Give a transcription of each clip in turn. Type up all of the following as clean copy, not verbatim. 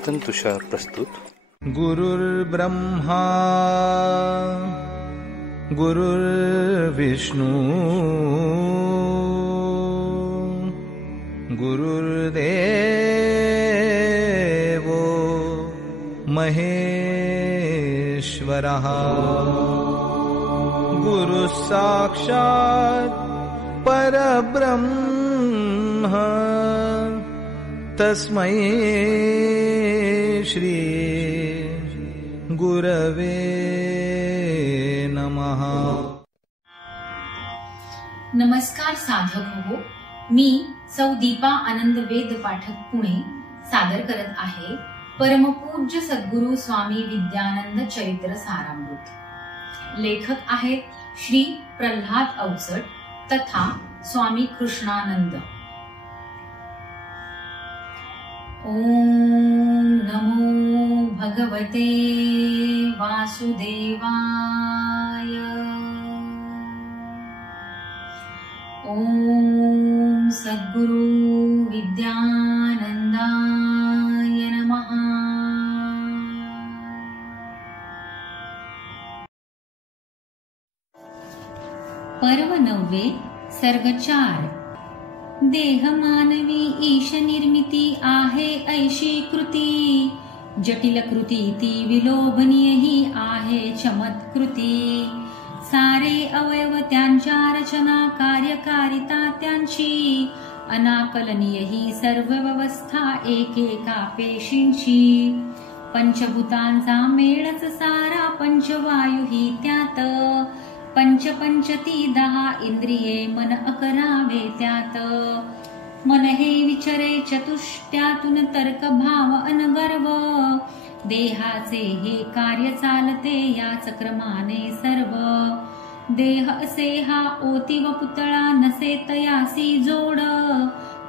चिंतन तुषार प्रस्तुत. गुरुर्ब्रह्मा गुरुर्विष्णू गुरुर्देवो महेश्वरः गुरुः साक्षात् परब्रह्म तस्मै श्री गुरवे नमः. नमस्कार साधक हो, मी सौ दीपा आनंद वेद पाठक पुणे सादर करत आहे परमपूज्य सद्गुरु स्वामी विद्यानंद चरित्र सारामृत. लेखक आहेत श्री प्रल्हाद अवचट तथा स्वामी कृष्णानंद. ओम नमो भगवते वासुदेवाय. ओम सद्गुरु विद्यानंदाय नमः. पर्व 9 सर्ग 4. देह मानवी ईश निर्मिती आहे ऐशी कृती, जटिल कृती ती विलोभनीय ही आहे चमत्कृती. सारे अवयव त्यांच्या रचना कार्यकारिता त्यांची, अनाकलनीय ही सर्व व्यवस्था एकेका पेशींची. पंचभूतांचा मेळच सारा पंचवायू ही त्यात, पंचती 10 इंद्रिये मन 11 त्यात. मन हे विचरे चतुष्ट्यातून तर्क भाव अनगर्व, देहाचे हे कार्य चालते याच क्रमाने सर्व. देह असे हा ओती व पुतळा नसे तयासी जोड,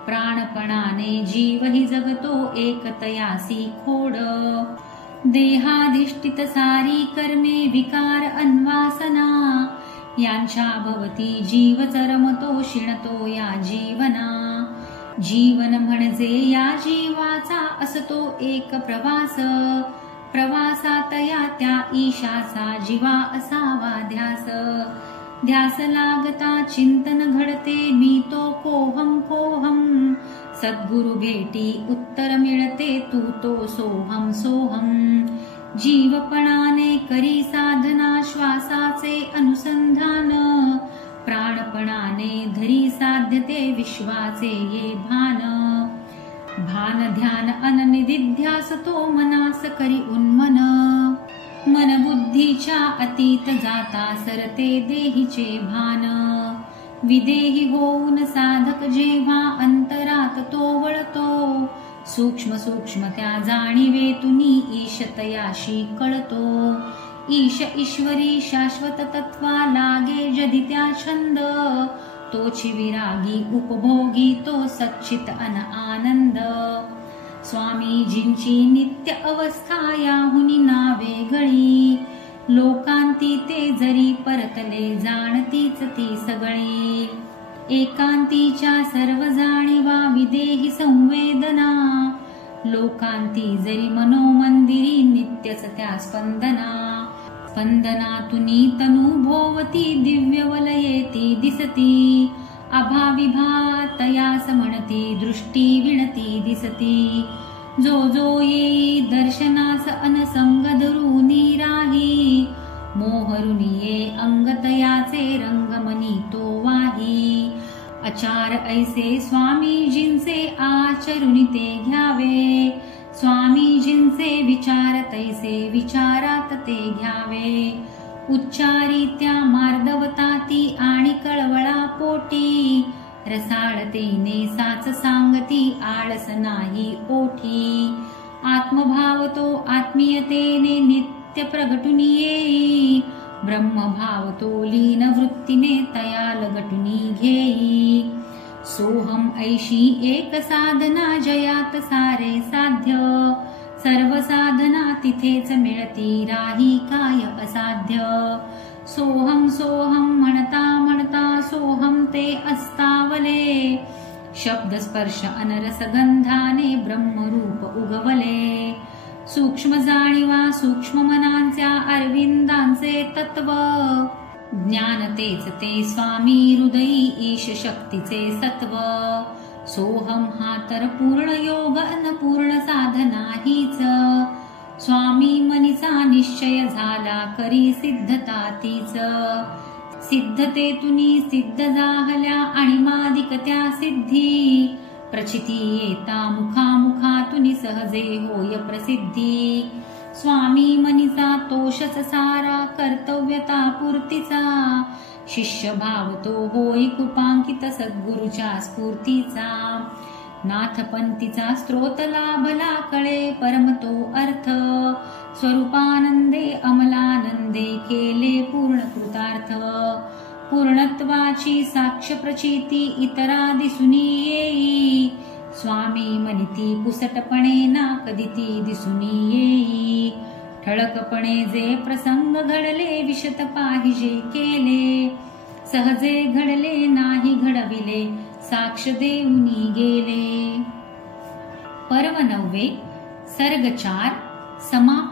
प्राणपणाने जीव ही जगतो एक तयासी खोड. देहाधिष्ठित सारी कर्मे विकार अन्वासना, यांच्या भवती जीव चरमतो शिणतो या जीवना. जीवन म्हणजे या जीवाचा असतो एक प्रवास, प्रवासात या त्या ईशाचा जीवा असावा ध्यास. ध्यास लागता चिंतन घडते मी तो कोहम कोहम, सद्गुरु भेटी उत्तर मिळते तू तो सोहम सोहम. जीवपणाने करी साधना श्वासाचे अनुसंधान, प्राणपणाने धरी साध्यते विश्वाचे ये भान. भान ध्यान अननिदिध्यास तो मनास करी उन्मन, मन बुद्धीच्या अतीत जाता सरते देहीचे भान. विदेही होऊन साधक जेव्हा अंतरात तो वळतो, सूक्ष्म सूक्ष्म त्या जाणीवेतुनी ईश तयाशी कळतो. ईश ईश्वरी शाश्वत तत्वा लागे जदी त्या छंद, तोची विरागी उपभोगी तो सच्चित अन आनंद. स्वामीजींची नित्य अवस्था याहुनी नावे गळी, लोकांती ते जरी परतले जाणतीच ती सगळी. एकांतीच्या सर्व जाणीवा विदेही संवेदना, लोकांती जरी मनोमंदिरी नित्यच त्या स्पंदना. स्पंदनातुनी तनु भोवती दिव्य वलये ती दिसती, अभाविभा तयास म्हणती दृष्टी विणती दिसती. जो जो येई दर्शनास अनसंग धरुनी राही, मोहरुनी ये अंगतयाचे रंगमनी तो वाही. आचार ऐसे स्वामीजींचे आचरुनी ते घ्यावे, स्वामीजींचे विचार तैसे विचारात ते घ्यावे. उच्चारित्या मार्दवताती आणि कळवळा पोटी, रसाळतेने साच सांगती आळस नाही ओठी. आत्मभाव तो आत्मीयतेने नित्य प्रगटुनी येई, ब्रह्मभाव तो लीन वृत्तीने तया लगटुनी घेई. सोहम ऐशी एक साधना जयात सारे साध्य, सर्व साधना तिथेच मिळती राही काय असाध्य. सोहम सोहम म्हणता म्हणता सोहम ते अस्तावले, शब्द स्पर्श अनरस गंधाने ब्रह्मरूप उगवले. सूक्ष्म जाणीवा सूक्ष्म मनांच्या अरविंदांचे तत्व. ज्ञान तेच ते स्वामी हृदयी ईश शक्तीचे सत्व. सोहम हा तर पूर्ण योग अन पूर्ण साधना हीच. स्वामी मनीचा निश्चय झाला करी सिद्धता तीच. सिद्धतेतुनी सिद्ध जाहल्या आणि मादिक त्या सिद्धी. प्रचिती येता मुखामुखातुनी सहजे होय प्रसिद्धी. स्वामी मनीचा तोषच सारा कर्तव्यता पूर्तीचा. शिष्य भाव तो होई कृपांकित सद्गुरूच्या स्फूर्तीचा. नाथपंथीचा स्त्रोत लाभला कळे परमतो अर्थ. स्वरूपानंदे अमलानंदे केले पूर्ण कृतार्थ. पूर्णत्वाची साक्ष प्रचिती इतरा दिसून येई. स्वामी म्हणती पुसटपणे ना कधी ती दिसून येई. ठळकपणे जे प्रसंग घडले विशत पाहिजे केले. सहजे घडले नाही घडविले साक्ष देऊनी गेले. पर्व 9 सर्ग 4 समाप्त.